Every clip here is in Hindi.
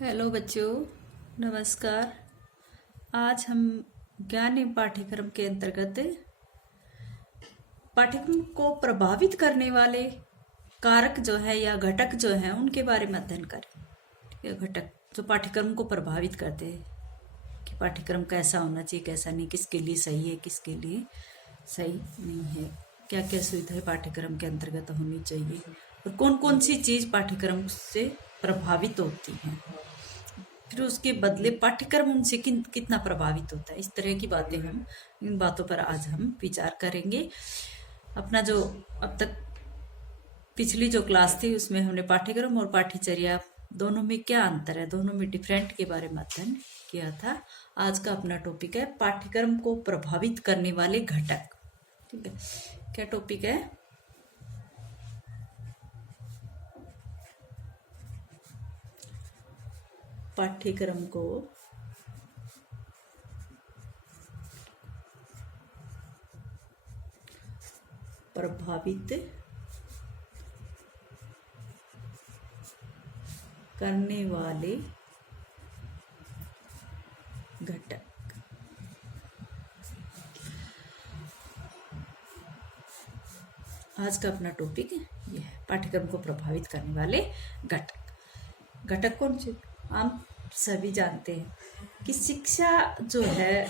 हेलो बच्चों, नमस्कार। आज हम ज्ञान एवं पाठ्यक्रम के अंतर्गत पाठ्यक्रम को प्रभावित करने वाले कारक जो है या घटक जो है उनके बारे में अध्ययन करें। ये घटक जो पाठ्यक्रम को प्रभावित करते हैं कि पाठ्यक्रम कैसा होना चाहिए, कैसा नहीं, किसके लिए सही है, किसके लिए सही नहीं है, क्या क्या सुविधाएं पाठ्यक्रम के अंतर्गत होनी चाहिए और कौन कौन सी चीज पाठ्यक्रम से प्रभावित होती हैं, फिर उसके बदले पाठ्यक्रम उनसे कितना प्रभावित होता है। इस तरह की बातें इन बातों पर आज हम विचार करेंगे। अपना जो अब तक पिछली जो क्लास थी उसमें हमने पाठ्यक्रम और पाठ्यचर्या दोनों में क्या अंतर है, दोनों में डिफरेंट के बारे में अध्ययन किया था। आज का अपना टॉपिक है पाठ्यक्रम को प्रभावित करने वाले घटक। ठीक है, क्या टॉपिक है? पाठ्यक्रम को प्रभावित करने वाले घटक। आज का अपना टॉपिक ये है पाठ्यक्रम को प्रभावित करने वाले घटक। घटक कौन से? हम सभी जानते हैं कि शिक्षा जो है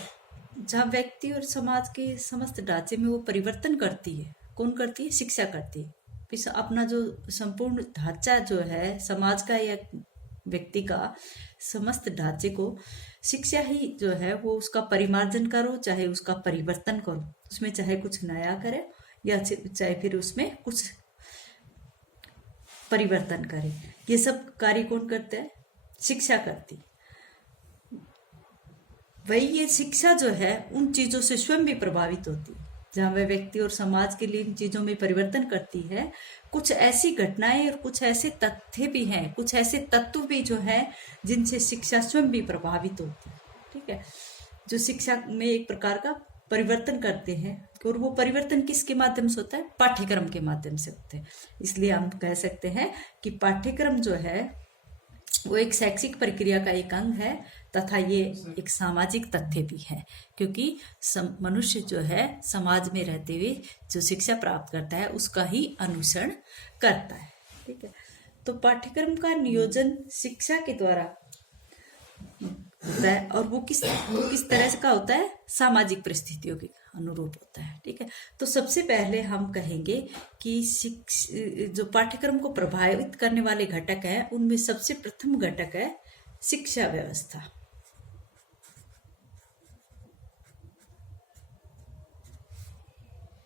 जहाँ व्यक्ति और समाज के समस्त ढांचे में वो परिवर्तन करती है। कौन करती है? शिक्षा करती है। फिर अपना जो संपूर्ण ढांचा जो है समाज का या व्यक्ति का समस्त ढांचे को शिक्षा ही जो है वो उसका परिमार्जन करो, चाहे उसका परिवर्तन करो, उसमें चाहे कुछ नया करे या चाहे फिर उसमें कुछ परिवर्तन करे। ये सब कार्य कौन करते हैं? शिक्षा करती। वही ये शिक्षा जो है उन चीजों से स्वयं भी प्रभावित होती है। जहां वह व्यक्ति और समाज के लिए इन चीजों में परिवर्तन करती है, कुछ ऐसी घटनाएं और कुछ ऐसे तथ्य भी हैं, कुछ ऐसे तत्व भी जो है जिनसे शिक्षा स्वयं भी प्रभावित होती है। ठीक है, जो शिक्षा में एक प्रकार का परिवर्तन करते हैं और वो परिवर्तन किसके माध्यम से होता है? पाठ्यक्रम के माध्यम से होते हैं। इसलिए हम कह सकते हैं कि पाठ्यक्रम जो है वो एक शैक्षिक प्रक्रिया का एक अंग है तथा ये एक सामाजिक तथ्य भी है, क्योंकि मनुष्य जो है समाज में रहते हुए जो शिक्षा प्राप्त करता है उसका ही अनुसरण करता है। ठीक है, तो पाठ्यक्रम का नियोजन शिक्षा के द्वारा होता है और वो किस तरह से का होता है? सामाजिक परिस्थितियों के अनुरूप होता है। ठीक है, तो सबसे पहले हम कहेंगे कि जो पाठ्यक्रम को प्रभावित करने वाले घटक है उनमें सबसे प्रथम घटक है शिक्षा व्यवस्था।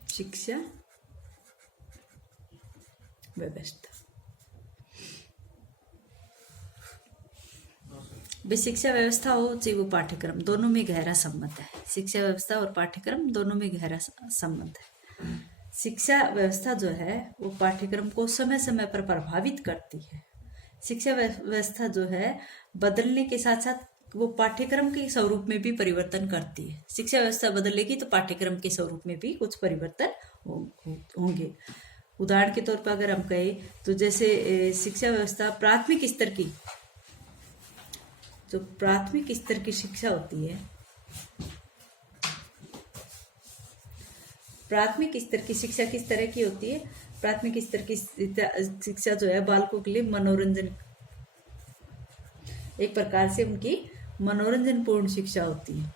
शिक्षा व्यवस्था भी शिक्षा व्यवस्था हो चाहे वो पाठ्यक्रम, दोनों में गहरा संबंध है। शिक्षा व्यवस्था और पाठ्यक्रम दोनों में गहरा संबंध है। शिक्षा व्यवस्था जो है वो पाठ्यक्रम को समय समय पर प्रभावित करती है। शिक्षा व्यवस्था जो है बदलने के साथ साथ वो पाठ्यक्रम के स्वरूप में भी परिवर्तन करती है। शिक्षा व्यवस्था बदलेगी तो पाठ्यक्रम के स्वरूप में भी कुछ परिवर्तन होंगे। उदाहरण के तौर पर अगर हम कहें तो जैसे शिक्षा व्यवस्था प्राथमिक स्तर की, जो प्राथमिक स्तर की शिक्षा होती है, प्राथमिक स्तर की शिक्षा किस तरह की होती है? प्राथमिक स्तर की शिक्षा जो है बालकों के लिए मनोरंजन, एक प्रकार से उनकी मनोरंजन पूर्ण शिक्षा होती है।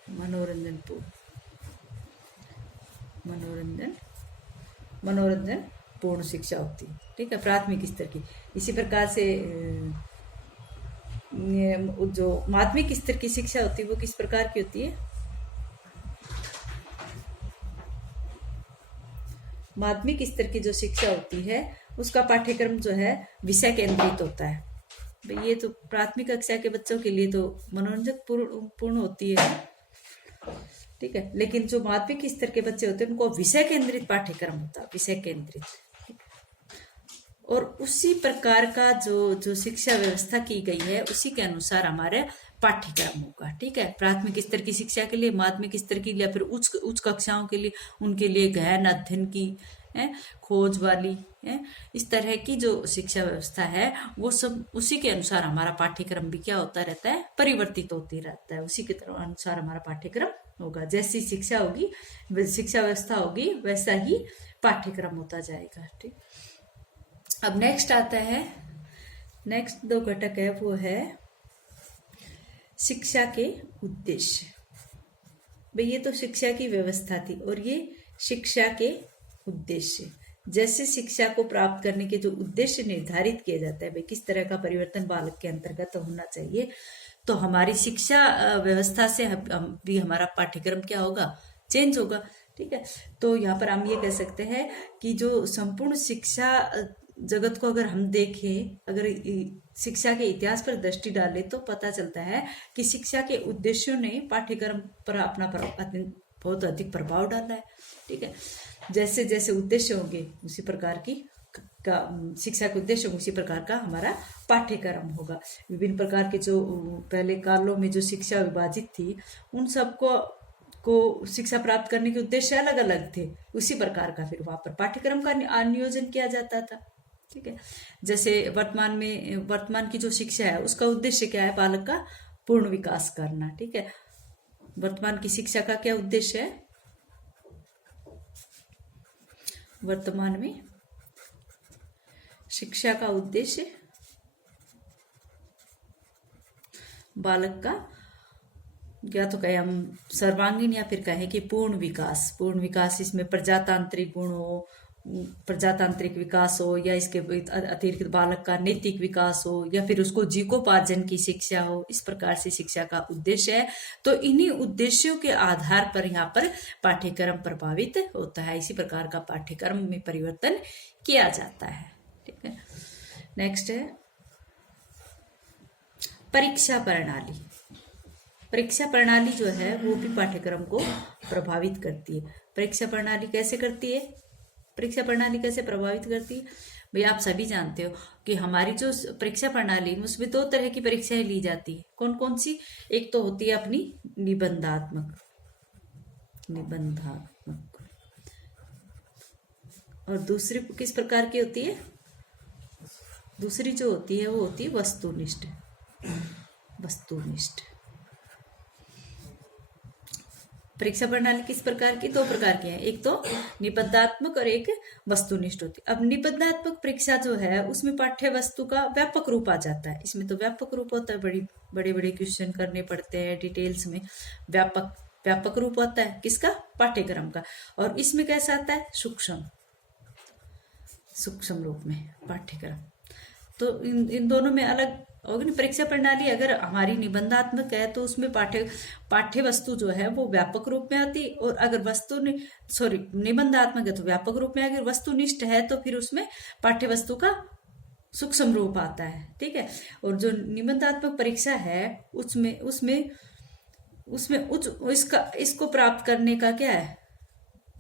मनोरंजन पूर्ण शिक्षा होती है। ठीक है, प्राथमिक स्तर की। इसी प्रकार से जो माध्यमिक स्तर की शिक्षा होती है वो किस प्रकार की होती है? माध्यमिक स्तर की जो शिक्षा होती है उसका पाठ्यक्रम जो है विषय केंद्रित होता है। ये तो प्राथमिक कक्षा के बच्चों के लिए तो मनोरंजक पूर्ण होती है। ठीक है, लेकिन जो माध्यमिक स्तर के बच्चे होते हैं उनको विषय केंद्रित पाठ्यक्रम होता है, विषय केंद्रित। और उसी प्रकार का जो शिक्षा व्यवस्था की गई है उसी के अनुसार हमारे पाठ्यक्रम होगा। ठीक है, प्राथमिक स्तर की शिक्षा के लिए, माध्यमिक स्तर की या फिर उच्च कक्षाओं के लिए उनके लिए गहन अध्ययन की खोज वाली है। इस तरह की जो शिक्षा व्यवस्था है वो सब उसी के अनुसार हमारा पाठ्यक्रम भी क्या होता रहता है, परिवर्तित होती रहता है। उसी के अनुसार हमारा पाठ्यक्रम होगा। जैसी शिक्षा होगी, शिक्षा व्यवस्था होगी, वैसा ही पाठ्यक्रम होता जाएगा। ठीक, अब नेक्स्ट आता है, नेक्स्ट 2 घटक है वो है शिक्षा के उद्देश्य। भाई ये तो शिक्षा की व्यवस्था थी और ये शिक्षा के उद्देश्य। जैसे शिक्षा को प्राप्त करने के जो उद्देश्य निर्धारित किया जाता है, भाई किस तरह का परिवर्तन बालक के अंतर्गत होना चाहिए, तो हमारी शिक्षा व्यवस्था से भी हमारा पाठ्यक्रम क्या होगा, चेंज होगा। ठीक है, तो यहाँ पर हम ये कह सकते हैं कि जो संपूर्ण शिक्षा जगत को अगर हम देखें, अगर शिक्षा के इतिहास पर दृष्टि डालें तो पता चलता है कि शिक्षा के उद्देश्यों ने पाठ्यक्रम पर अपना बहुत अधिक प्रभाव डाला है। ठीक है, जैसे जैसे उद्देश्य होंगे उसी प्रकार की शिक्षा के उद्देश्य उसी प्रकार का हमारा पाठ्यक्रम होगा। विभिन्न प्रकार के जो पहले कालों में जो शिक्षा विभाजित थी, उन सबको शिक्षा प्राप्त करने के उद्देश्य अलग अलग थे। उसी प्रकार का फिर वहां पर पाठ्यक्रम का नियोजन किया जाता था। ठीक है, जैसे वर्तमान की जो शिक्षा है उसका उद्देश्य क्या है, बालक का पूर्ण विकास करना। ठीक है, वर्तमान की शिक्षा का क्या उद्देश्य है, वर्तमान में शिक्षा का उद्देश्य बालक का या तो कहें हम सर्वांगीण या फिर कहें कि पूर्ण विकास। पूर्ण विकास इसमें प्रजातांत्रिक गुण हो, प्रजातांत्रिक विकास हो, या इसके अतिरिक्त बालक का नैतिक विकास हो, या फिर उसको जीविकोपार्जन की शिक्षा हो। इस प्रकार से शिक्षा का उद्देश्य है। तो इन्हीं उद्देश्यों के आधार पर यहाँ पर पाठ्यक्रम प्रभावित होता है। इसी प्रकार का पाठ्यक्रम में परिवर्तन किया जाता है। ठीक है, नेक्स्ट है परीक्षा प्रणाली। परीक्षा प्रणाली जो है वो भी पाठ्यक्रम को प्रभावित करती है। परीक्षा प्रणाली कैसे करती है, परीक्षा प्रणाली कैसे प्रभावित करती है? भाई आप सभी जानते हो कि हमारी जो परीक्षा प्रणाली है उसमें 2 तरह की परीक्षाएं ली जाती है। कौन कौन सी? एक तो होती है अपनी निबंधात्मक, और दूसरी किस प्रकार की होती है? दूसरी जो होती है वो होती है वस्तुनिष्ठ। परीक्षा प्रणाली किस प्रकार की? 2 प्रकार की है, एक तो निबंधात्मक और एक वस्तुनिष्ठ होती है। अब निबंधात्मक परीक्षा जो है उसमें पाठ्य वस्तु का व्यापक रूप आ जाता है। इसमें तो व्यापक रूप होता है, बड़े बड़े क्वेश्चन करने पड़ते हैं, डिटेल्स में व्यापक रूप होता है किसका? पाठ्यक्रम का। और इसमें कैसा आता है? सूक्ष्म रूप में पाठ्यक्रम। तो इन दोनों में अलग होगी। परीक्षा प्रणाली अगर हमारी निबंधात्मक है तो उसमें पाठ्य वस्तु जो है वो व्यापक रूप में आती, और अगर निबंधात्मक है तो व्यापक रूप में, अगर वस्तुनिष्ठ है तो फिर उसमें पाठ्य वस्तु का सूक्ष्म रूप आता है। ठीक है, और जो निबंधात्मक परीक्षा है उसमें इसको प्राप्त करने का क्या है,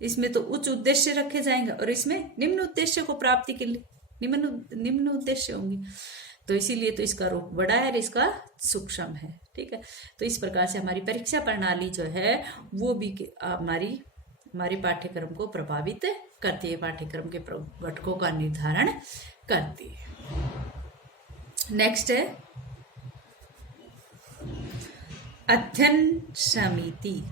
इसमें तो उच्च उद्देश्य रखे जाएंगे और इसमें निम्न उद्देश्य को प्राप्ति के लिए निम्न उद्देश्य होंगे। तो इसीलिए तो इसका रूप बड़ा है और इसका सूक्ष्म है। ठीक है, तो इस प्रकार से हमारी परीक्षा प्रणाली जो है वो भी हमारी पाठ्यक्रम को प्रभावित करती है, पाठ्यक्रम के घटकों का निर्धारण करती है। नेक्स्ट है अध्ययन समिति।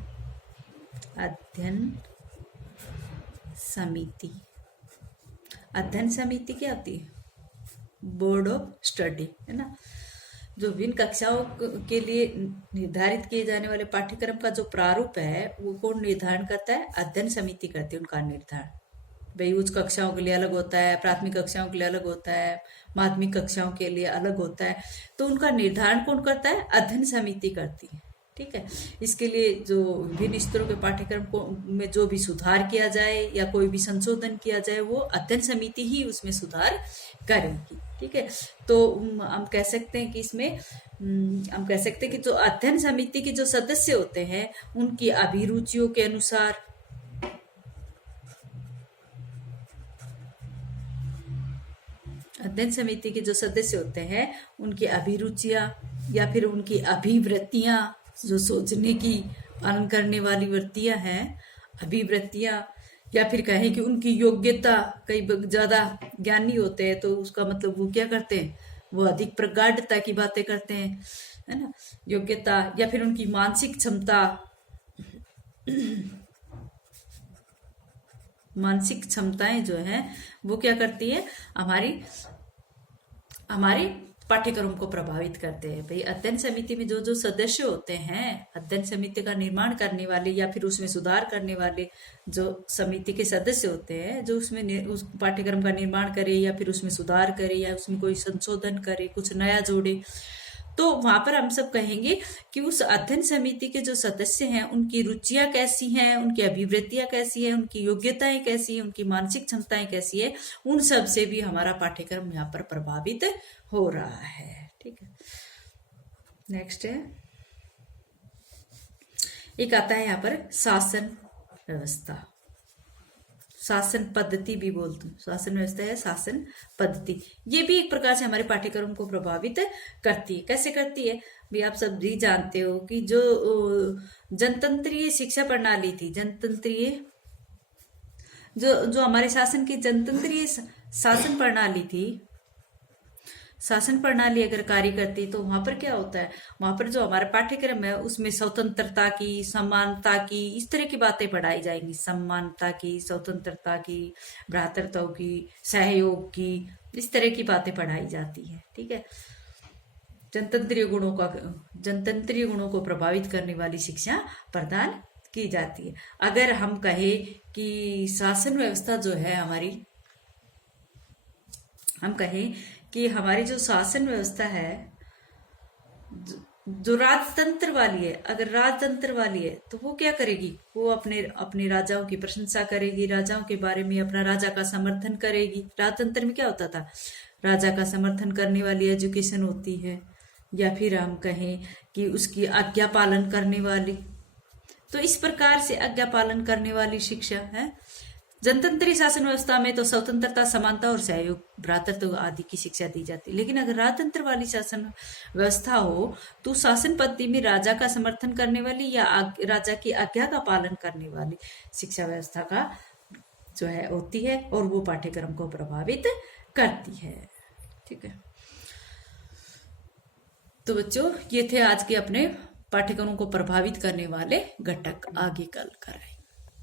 अध्ययन समिति क्या होती है? बोर्ड ऑफ स्टडी, है ना। जो विभिन्न कक्षाओं के लिए निर्धारित किए जाने वाले पाठ्यक्रम का जो प्रारूप है वो कौन निर्धारण करता है? अध्ययन समिति करती है उनका निर्धारण। भाई उच्च कक्षाओं के लिए अलग होता है, प्राथमिक कक्षाओं के लिए अलग होता है, माध्यमिक कक्षाओं के लिए अलग होता है। तो उनका निर्धारण कौन करता है? अध्ययन समिति करती है। ठीक है, इसके लिए जो विभिन्न स्तरों के पाठ्यक्रम में जो भी सुधार किया जाए या कोई भी संशोधन किया जाए वो अध्ययन समिति ही उसमें सुधार करेगी। ठीक है, तो हम कह सकते हैं कि इसमें हम कह सकते हैं कि जो अध्ययन समिति के जो सदस्य होते हैं उनकी अभिरुचियों के अनुसार अध्ययन समिति के जो सदस्य होते हैं उनकी अभिरुचियां या फिर उनकी अभिवृत्तियां, जो सोचने की पालन करने वाली वृत्तियां हैं, अभिवृत्तियां या फिर कहें कि उनकी योग्यता, कई ज्यादा ज्ञानी होते हैं तो उसका मतलब वो क्या करते हैं, वो अधिक प्रगाढ़ता की बातें करते हैं, है ना, योग्यता। या फिर उनकी मानसिक क्षमता, मानसिक क्षमताएं जो है वो क्या करती है, हमारी हमारे पाठ्यक्रम को प्रभावित करते हैं। भाई अध्ययन समिति में जो जो सदस्य होते हैं, अध्ययन समिति का निर्माण करने वाले या फिर उसमें सुधार करने वाले जो समिति के सदस्य होते हैं, जो उसमें उस पाठ्यक्रम का निर्माण करे या फिर उसमें सुधार करे या उसमें कोई संशोधन करे, कुछ नया जोड़े, तो वहां पर हम सब कहेंगे कि उस अध्ययन समिति के जो सदस्य हैं उनकी रुचियां कैसी हैं, उनकी अभिवृत्तियां कैसी है, उनकी योग्यताएं कैसी है, उनकी मानसिक क्षमताएं कैसी है, उन सब से भी हमारा पाठ्यक्रम यहाँ पर प्रभावित हो रहा है। ठीक है, नेक्स्ट है, एक आता है यहाँ पर शासन व्यवस्था, शासन पद्धति भी बोलते हैं, शासन व्यवस्था है शासन पद्धति। ये भी एक प्रकार से हमारे पाठ्यक्रम को प्रभावित करती है। कैसे करती है भी, आप सब भी जानते हो कि जो जनतंत्रीय शिक्षा प्रणाली थी, जनतंत्रीय जो हमारे शासन की जनतंत्रीय शासन प्रणाली थी, शासन प्रणाली अगर कार्य करती है तो वहां पर क्या होता है, वहां पर जो हमारा पाठ्यक्रम है उसमें स्वतंत्रता की, समानता की, इस तरह की बातें पढ़ाई जाएंगी। समानता की, स्वतंत्रता की, भ्रातृत्व की, सहयोग की, इस तरह की बातें पढ़ाई जाती है। ठीक है, जनतंत्रीय गुणों को प्रभावित करने वाली शिक्षा प्रदान की जाती है। अगर हम कहें कि शासन व्यवस्था जो है हमारी, हम कहें कि हमारी जो शासन व्यवस्था है जो राजतंत्र वाली है, अगर राजतंत्र वाली है तो वो क्या करेगी, वो अपने राजाओं की प्रशंसा करेगी, राजाओं के बारे में अपना राजा का समर्थन करेगी। राजतंत्र में क्या होता था, राजा का समर्थन करने वाली एजुकेशन होती है, या फिर हम कहें कि उसकी आज्ञा पालन करने वाली, तो इस प्रकार से आज्ञा पालन करने वाली शिक्षा है। जनतंत्री शासन व्यवस्था में तो स्वतंत्रता, समानता और सहयोग, भ्रातृत्व आदि की शिक्षा दी जाती है। लेकिन अगर राजतंत्र वाली शासन व्यवस्था हो तो शासन पद्धति में राजा का समर्थन करने वाली या राजा की आज्ञा का पालन करने वाली शिक्षा व्यवस्था का जो है होती है, और वो पाठ्यक्रम को प्रभावित करती है। ठीक है, तो बच्चों ये थे आज के अपने पाठ्यक्रमों को प्रभावित करने वाले घटक। आगे कल कराएंगे।